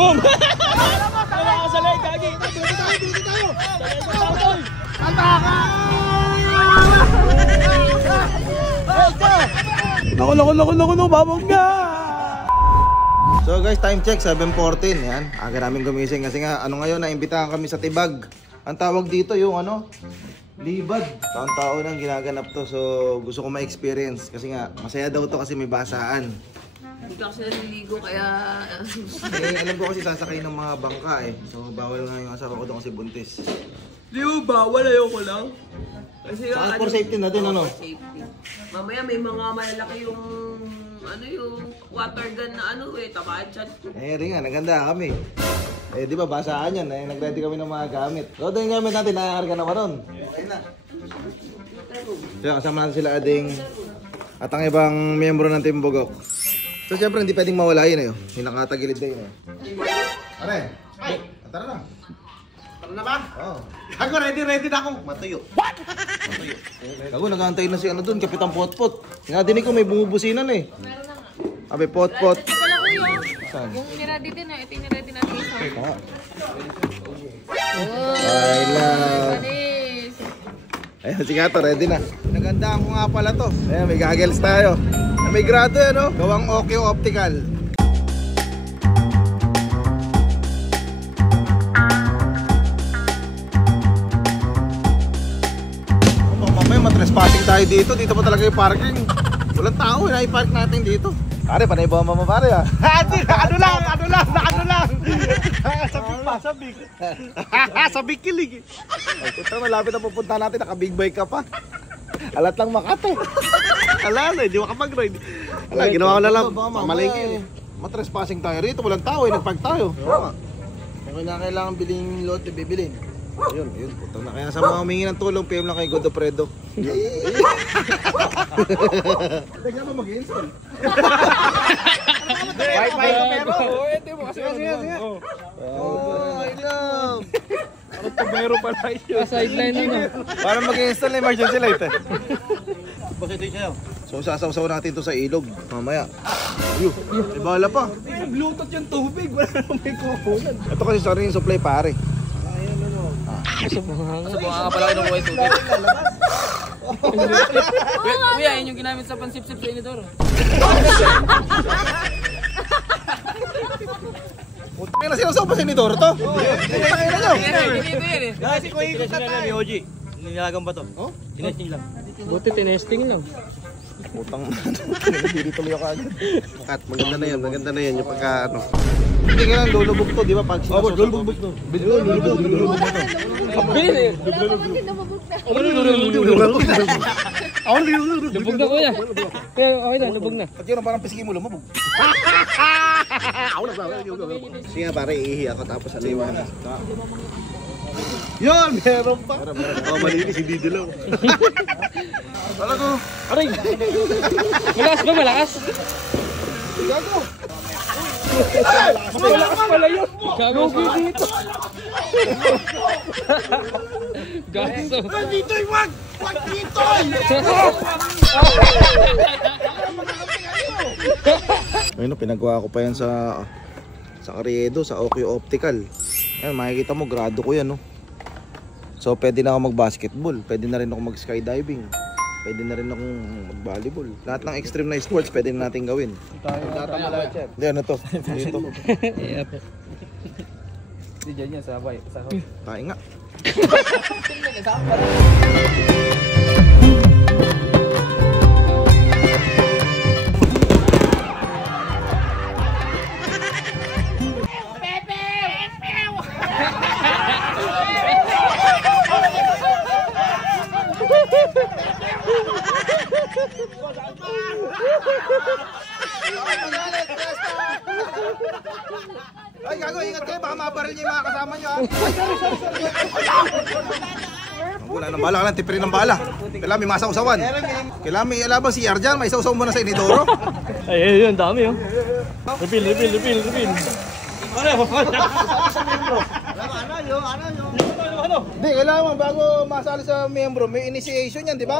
Boom! Wala ka sa leg, gagi! Dito tayo! Kanta ka! Naku, babog na! So guys, time check, 7:14. Yan, aga namin gumising kasi nga, ngayon, naimbitahan kami sa Tibag. Ang tawag dito yung libad. Taon-taon ang ginaganap to, so gusto ko ma-experience. Kasi nga, masaya daw to kasi may basaan. Hindi ka kasi naliligo kaya... Alam ko kasi sasakay ng mga bangka eh. So bawal nga yung asawa ko doon kasi buntis. Di ba bawal? Ayoko lang. Kasi Saka for safety na din, For safety. Mamaya may mga malalaki yung... yung water gun na tamaan siya. Rin nga, naganda kami. Di ba, basaan yan. Nag-ready kami ng mga gamit. So, ito yung gamit natin, nakakarga naman nun. Okay na. So, kasama natin sila Ading at ang ibang miyembro ng Team Bogok. So, syempre, hindi pwedeng mawala yun. Yung nakatagilid na yun. Pare, tara na. Tara na ba? Oo. Ako, ready na ako. Matuyo. What? Matuyo. Ako, nag-aantay na si doon, Kapitan Potpot. Nga dinig ko, may bumubusinan eh. Abe, Potpot. Saan? Yung niready din ito yung niready natin isa. I love. Ayun, si Gato, ready na. Nagandaan ko nga pala to. Ayan, may goggles tayo. May grado yan, gawang Okyo Optical. Mamaya matrespassing tayo dito. Dito pa talaga yung parking. Walang tao, i-park natin dito. Pare, panay ba mama pare ah? Ano lang. Sabik. Sabik kilig. Ito, malapit na pupunta natin, naka-big bike ka pa. Alat lang Makati. Alala, hindi makapag-ride. Ala, ginawa ko na lang. Mamalengke eh. Matrespassing tayo rito, walang tao eh, nagpark tayo. Kung kailangan biling lot, bibilin. Ayun, puto na. Kaya sa mga humingi ng tulong, PM lang kay Godofredo. Teka ba mag-install? Wi-Fi ka pero. Ito mo kasi. I love. Ano to, meron pala yun. Sideline na. Para mag-install na emergency light eh. Positive siya. So sasaw-saw natin to sa ilog mamaya. Ayun, may bala pa. Nag-bluetooth yung tubig. Wala nang may kukunan. Ito kasi sariling supply pare. Subukan ka pala kayo ng buhay tubig. Kuya, yun yung ginamit sa pansip-sip sa inidoro. May nasinasaw pa si Nidoro to? Dito yan eh. Kasi ko ikot na tayo. Oji, nilagang ba to? Oh? Tinesting lang. Buti tinesting lang. Putang hindi tuloy ako agad. Kat, maganda na yan yung pagka Hindi ka lang lulubog to, di ba? Pag sinasot lulubog to. Lulubog to. Bilin eh. Lubog na kuya. Kaya okay na, lubog na. Pag yun parang pisigi mo lumubog. Sige nga pare, iihi ako tapos aliwan. Yun, meron pa. Malinis, hindi dilaw. Talaga. Aray! Malakas ba? Malakas? Gago. Malakas pala yun. Gago dito. Gaso. Dito yung wag! Wag dito! Ayun, pinagawa ko pa yan sa Carriedo, sa Okyo Optical. Ayan, makikita mo, grado ko yan, no? So, pwede na ako mag-basketball. Pwede na rin ako mag-skydiving. Pwede na rin akong mag-volleyball. Lahat ng extreme na sports, pwede na natin gawin. Tatama lahat yan. Hindi, ano to? Dito. Hindi dyan yan, sabay. Tayo nga. Ay, gago, ingat kayo, baka mabaril niya yung mga kasama niyo, ha? Wala nang bala, kailangan tipirin ng bala. Kailangan may masausawan. Kailangan may alabang si Arjan, may sausaw mo na sa Inidoro. Ay, yun, dami yun. Refill. Ano? Hindi, kailangan bago masali sa miyembro, may initiation yan, di ba?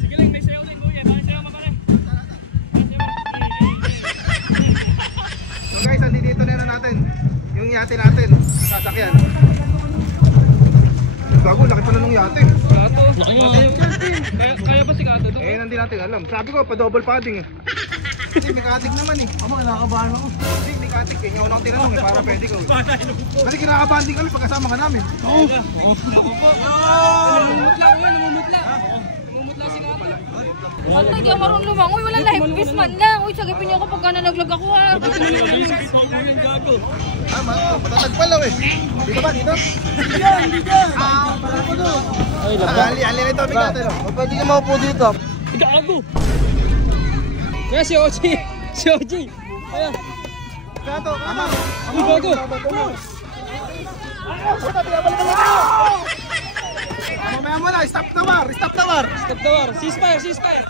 Sige lang, may sayaw din kuya. Bakit sayaw mapare? So guys, andito na natin yung yate natin, sasakyan. Gago, laki pa na nung yate. Gato. Kaya ba si Gato? Eh, nandito natin alam. Sabi ko, pa-double padding eh. Hindi, mekatik naman eh. Ako, kinakabahan ako. Hindi, mekatik eh. Ngayon ako tinanong eh, para pwede ko. Kasi kinakabahan din kami pagkasama ka namin. Oo. Namumutla si Gato. At hindi ako marunong lumangoy, wala life vest man lang. Uy, sagipin niyo ako pagka nalaglag ako ha. Ah, matatag pala eh. Dito ba? Dito? Ay, Ali na ito, bigat eh. Pwede ka maupo dito. Gago. Kaya si Oji. Si Oji. Ayan. Gato, kama. Uy, gago. Mamaya mo na, stop na war, stop na war. Stop the war. Ceasefire, ceasefire.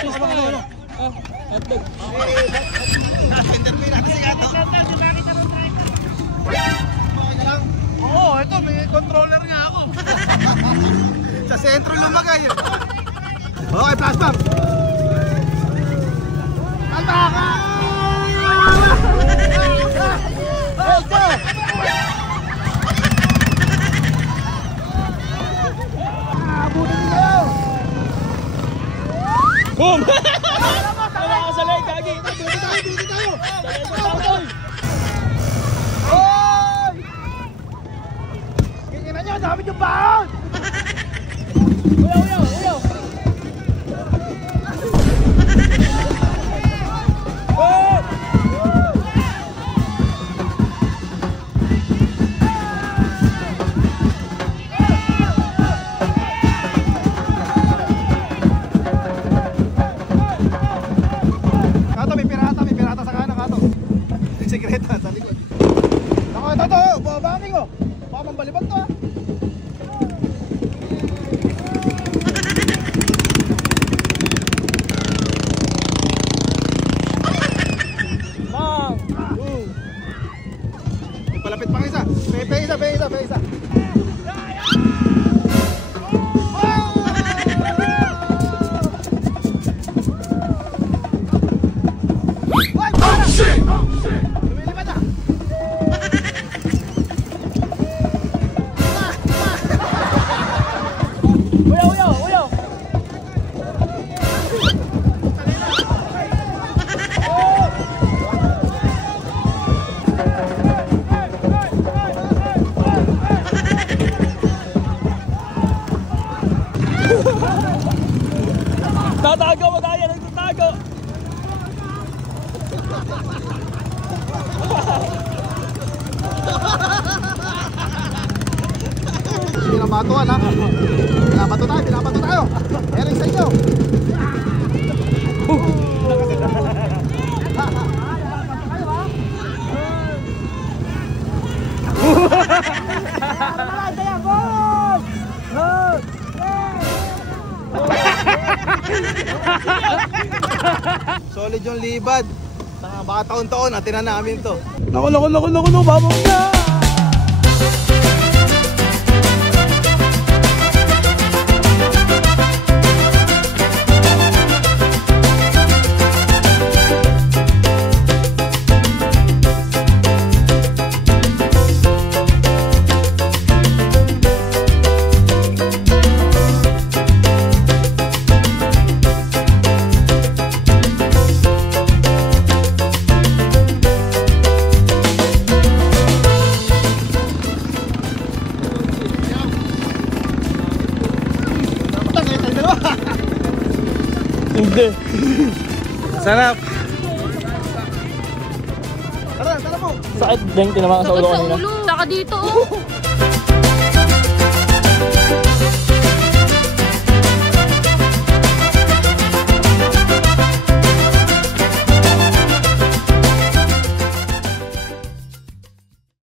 Ceasefire. Ah, hotdog. Interview natin si Gato. Oo, ito, may controller nga ako. Sa sentro lumagay. Okay, flashback. Kanta ka! Let's go! Abutin nyo! Boom! Wala ka sa leg, gagi. Dito tayo! Tayo. Hoy! Tingnan nyo, dami yung baon! Uyaw. Kato, may pirata sa kanan, Kato. Sigreta sa likod. Ako, ito, babangin ko. Baka mambalibag to, ha. Palapit pang isa. Pe isa. Lumilipad na. Uyaw. Tatago mo tayo, nagtatago. Binabatuan, ha. Binabato tayo. Meron sa inyo. Solid yung libad. Baka taon-taon natin na namin to. Naku, babong na. Hindi. Sarap. Tara mo. Sakit din, tinamaan sa ulo Sakit sa kanina. ulo. Saka dito oh.